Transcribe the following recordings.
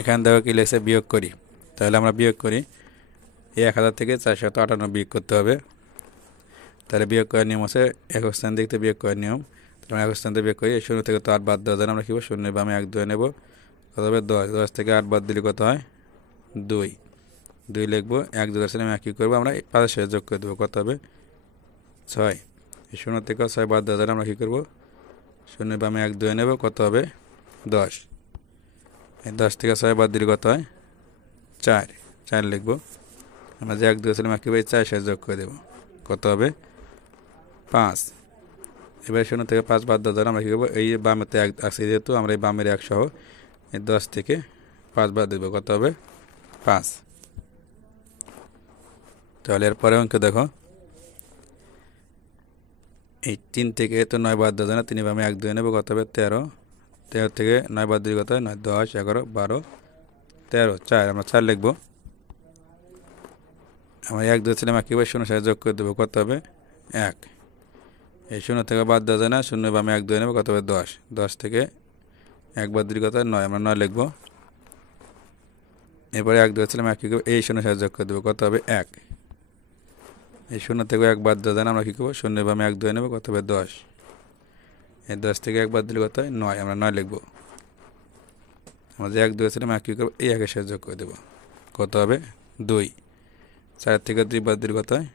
এখান থেকে কি লিখছে বিয়োগ করি, তাহলে আমরা বিয়োগ করি। এই 1000 থেকে 458 বিয়োগ করতে হবে। তাহলে বিয়োগ করার নিয়ম আছে একক স্থান দেখতে বিয়োগ করার নিয়ম। তাহলে একক স্থান থেকে বিয়োগ করি, 0 থেকে তো 8 বাদ দেওয়া যায় না, আমরা কি করবো 0 বামে 1 2 নেব, কত হবে 10। 10 থেকে 8 বাদ দিলে কত হয় 2, 2 লিখবো। 1 2 ছিলাম 1 কি করবো আমরা 5 সাথে যোগ করে দেবো, কত হবে 6। 0 থেকে 6 বাদ দেওয়া যায় না, আমরা কি করবো 0 বামে 1 2 নেব, কত হবে 10। 10 থেকে 6 বাদ দিলে কত হয় 4, 4 লিখবো। আমরা যে 1 2 ছিলাম 1 কি 4 সাথে যোগ করে দেবো, কত হবে 5। এবার 0 থেকে 5 বাদ দেওয়া যায় আমরা কী করবো, এই বামেতে 1 আছে যেহেতু আমরা এই বামের 1 সহ এই 10 থেকে 5 বাদ দেবো, কত হবে 5। তাহলে এরপরে অঙ্ক দেখো, এই 3 থেকে তো 9 বাদ দেওয়া যায় না, 3 বামে 1 2 নেবো, কত হবে 13। 13 থেকে 9 বাদ দিলে কত হয় 9 10 11 12 13, 4 আমরা 4 লিখবো। আমরা 1 2 ছিলাম 1 কি 0 সাথে যোগ করে দেবো, কত হবে 1। এই 0 থেকে বাদ দেওয়া যায় না, 0 বামে 1 2 নেবো, কত হবে 10। 10 থেকে 1 বাদ দিলে কত হয় 9, আমরা 9 লিখবো। এরপরে 1 2 ছিলাম 1 কি করবো এই 0 সাথে যোগ করে দেবো, কত হবে 1। এই 0 থেকে 1 বাদ দেওয়া যায় না, আমরা কী করবো 0 বামে 1 2 নেবো, কত হবে 10। এই 10 থেকে 1 বাদ দিলে কত হয় 9, আমরা 9 লিখবো। আমরা যে 1 2 ছিলাম 1 কী করবো এই 1 এর সাথে যোগ করে দেবো, কত হবে 2। 4 থেকে 2 বাদ দিলে কত হয়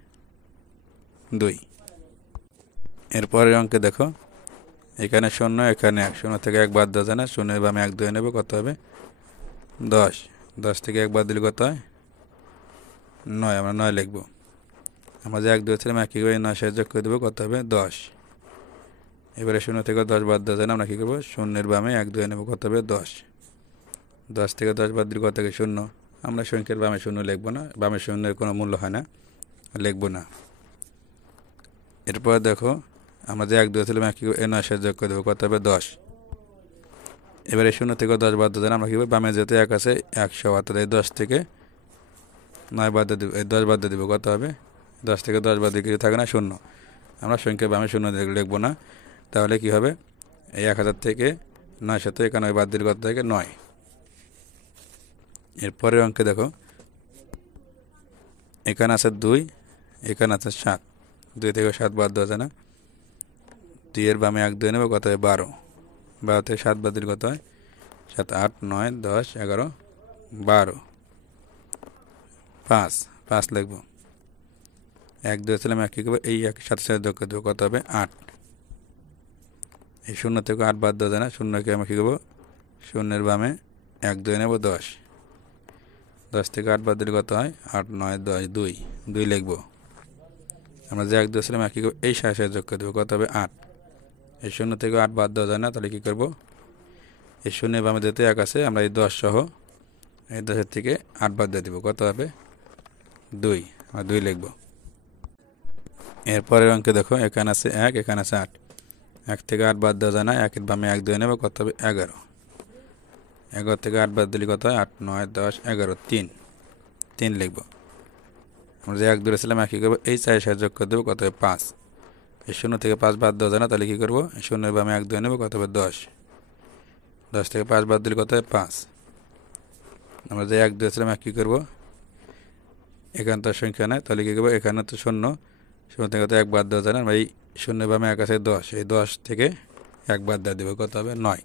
2। এরপরের অঙ্কে দেখো, এখানে 0 এখানে 1, 0 থেকে 1 বাদ দেওয়া যায় না, 0 বামে 1 2 নেবো, কত হবে 10। 10 থেকে 1 বাদ দিলে কত হয় 9, আমরা 9 লিখবো। আমরা যে 1 2 ছিলাম 1 কী করবো 9 সাথে যোগ করে দেবো, কত হবে 10। এবারে 0 থেকে 10 বাদ দেওয়া যায় না, আমরা কী করবো 0 বামে 1 2 নেবো, কত হবে 10। 10 থেকে 10 বাদ দিলে কত হবে 0, আমরা সংখ্যার বামে 0 লিখবো না, বামে 0-এর কোনো মূল্য হয় না, লিখবো না। এরপর দেখো, আমরা যে 1 2 ছিলাম 1 কী করবো 9 সাথে যোগ করে দেবো, কত হবে 10। এবারে 0 থেকে 10 বাদ দেওয়া যায় না, আমরা কী করবো বামে যেহেতু 1 আছে 100, অর্থাৎ এই 10 থেকে 9 বাদ দিয়ে দেবো, এই 10 বাদ দিয়ে দেবো, কত হবে 10 থেকে 10 বাদ দিয়ে কিছু থাকে না 0, আমরা সংখ্যার বামে 0 লিখবো না। তাহলে কি হবে এই 1000 থেকে 991 বাদ দিলে কত থাকে 9। এরপরের অঙ্কে দেখো, এখানে আছে 2, এখানে আছে 7, 2 থেকে 7 বাদ দেওয়া যায় না, 2 এর বামে 1 2 নেবো, কত হয় 12। 12 থেকে 7 বাদ দিলে কত হয় 7 8 9 10 11 12, 5, 5 লিখবো। 1 2 ছিলাম 1 কী করবো এই 1 সাথে সাথে যোগ করে দেবো, কত হবে 8। এই 0 থেকে 8 বাদ দেওয়া যায় না, 0 কে আমরা কী করবো 0 এর বামে 1 2 নেবো 10। 10 থেকে 8 বাদ দিলে কত হয় 8 9 10 2, 2 লিখবো। আমরা যে 1 2 ছিলাম 1 কী করবো এই সাথে সাথে যোগ করে দেবো, কত হবে 8। এই 0 থেকে 8 বাদ দেওয়া যায় না, তাহলে কী করবো এই 0 এর বামে যেতে 1 আছে, আমরা এই 10 সহ এই 10 থেকে 8 বাদ দিয়ে দেবো, কত হবে 2, আমরা 2 লিখবো। এরপরের অঙ্কে দেখো, এখানে আছে 1, এখানে আছে 8, 1 থেকে 8 বাদ দেওয়া যায় না, 1 এর বামে 1 2 নেবো, কত হবে 11। 11 থেকে 8 বাদ দিলে কত হয় 8 9 10 11 3, 3 লিখবো। আমরা যে 1 ধরেছিলাম 1 কী করবো এই 4 সাথে যোগ করে দেবো, কত হবে 5। এই 0 থেকে 5 বাদ দেওয়া যায় না, তাহলে কী করবো 0 এর বামে 1 2 নেবো, কত হবে 10। 10 থেকে 5 বাদ দিলে কত হয় 5। আমরা যে 1 ধরেছিলাম 1 কী করবো এখানে তো সংখ্যা নেই, তাহলে কী করবো এখানে তো 0, 0 থেকে তো 1 বাদ দেওয়া যায় না, আমরা এই 0 এর বামে 1 আছে 10, এই 10 থেকে 1 বাদ দিয়ে দেবো, কত হবে 9,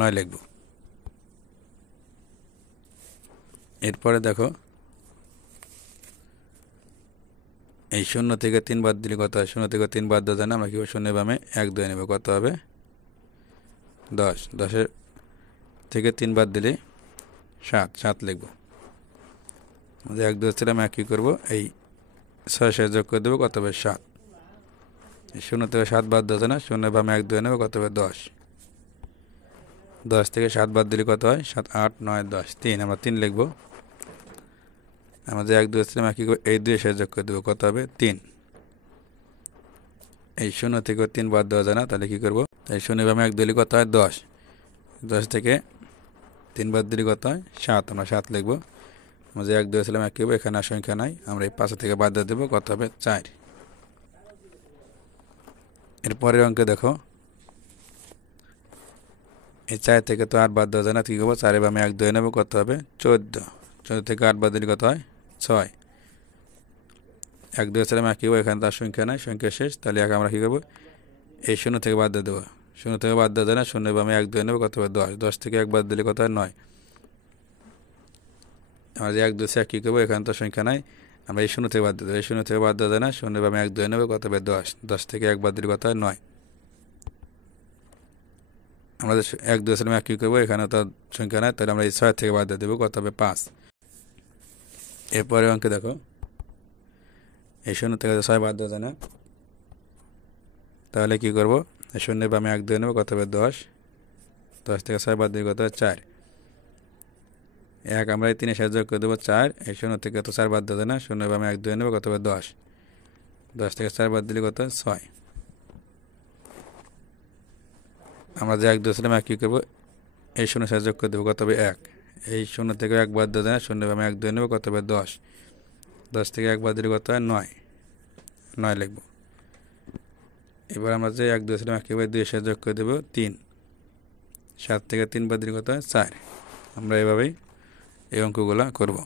9 লিখবো। এরপরে দেখো, এই 0 থেকে 3 বাদ দিলে কত হয় 0 থেকে 3 বাদ দেওয়া যায় না, আমরা কী করবো 0 এর বামে 1 2 নেবো, কত হবে 10। 10 থেকে 3 বাদ দিলে 7, 7 লিখবো। আমাদের 1 2 ছিলাম 1 কী করবো এই 6 সাথে যোগ করে দেবো, কত হবে 7। এই 0 থেকে 7 বাদ দেওয়া যায় না, 0 এর বামে 1 2 নেবো, কত হবে 10। 10 থেকে 7 বাদ দিলে কত হয় 7 8 9 10 3, আমরা 3 লিখবো। আমাদের 1 2 ছিলাম 1 কী করবো এই 2 এর সাথে যোগ করে দেবো, কত হবে 3। এই 0 থেকে 3 বাদ দেওয়া যায় না, তাহলে কী করবো এই 0 এর বামে 1 দিলে কত হয় 10। 10 থেকে 3 বাদ দিলে কত হয় 7, আমরা 7 লিখবো। আমরা যে 1 2 ছিলাম 1 কী করবো এখানে আর সংখ্যা নাই, আমরা এই 5 থেকে বাদ দিয়ে দেবো, কত হবে 4। এরপরের অঙ্কে দেখো, এই 4 থেকে তো 8 বাদ দেওয়া যায় না, কী করবো 4 বামে 1 ধরে নেবো, কত হবে 14। 14 থেকে 8 বাদ দিলে কত হয় 6। 1 2 4 কী করবো, এখানে তার সংখ্যা নাই, সংখ্যা শেষ, তাহলে আমরা কী করবো এই 0 থেকে বাদ দিয়ে দেবো। 0 থেকে বাদ দেওয়া যায় না, 0 বামে 1 ধরে নেবো, কত হবে 10। 10 থেকে 1 বাদ দিলে কত হয় 9। আমরা যে 1 2 4 কী করবো, এখানে তো সংখ্যা নাই, আমরা এই 0 থেকে বাদ দিয়ে দেবো। এই 0 থেকে বাদ দেওয়া যায় না, 0 বামে 1 ধরে নেবো, কত হবে 10। 10 থেকে 1 বাদ দিলে কত হয় 9। আমরা 1 2 4 কী করবো, এখানে তো সংখ্যা নাই, তাহলে আমরা এই 6 থেকে বাদ দিয়ে দেবো, কত হবে 5। এরপরে অঙ্কে দেখো, এই 0 থেকে 6 বাদ দেওয়া যায় না, তাহলে কী করবো, 0 বামে 1 ধরে নেবো, কত হবে 10। 10 থেকে 6 বাদ দিলে কত হয় 4। 1 আমরা এই 3 সাহায্য করে দেবো 4। এই 0 থেকে তো 4 বাদ দেওয়া যায় না, 0 বামে 1 ধরে নেবো, কত হবে 10। 10 থেকে 4 বাদ দিলে কত হয় 6। আমরা যে 1 2 4 কী করবো, এই 0 সাহায্য করে দেবো, কত হবে 1। এই 0 থেকে 1 বাদ দেওয়া যায় না, 0 বামে 1 ধরে নেবো, কত হবে 10। 10 থেকে 1 বাদ দিলে কত হয় 9। 9 লিখবো। এবার আমরা যে 1 2 4 কী হবে, 2 সাহায্য করে দেবো 3। 7 থেকে 3 বাদ দিলে কত হয় 4। আমরা এভাবেই এই অঙ্কগুলো করব।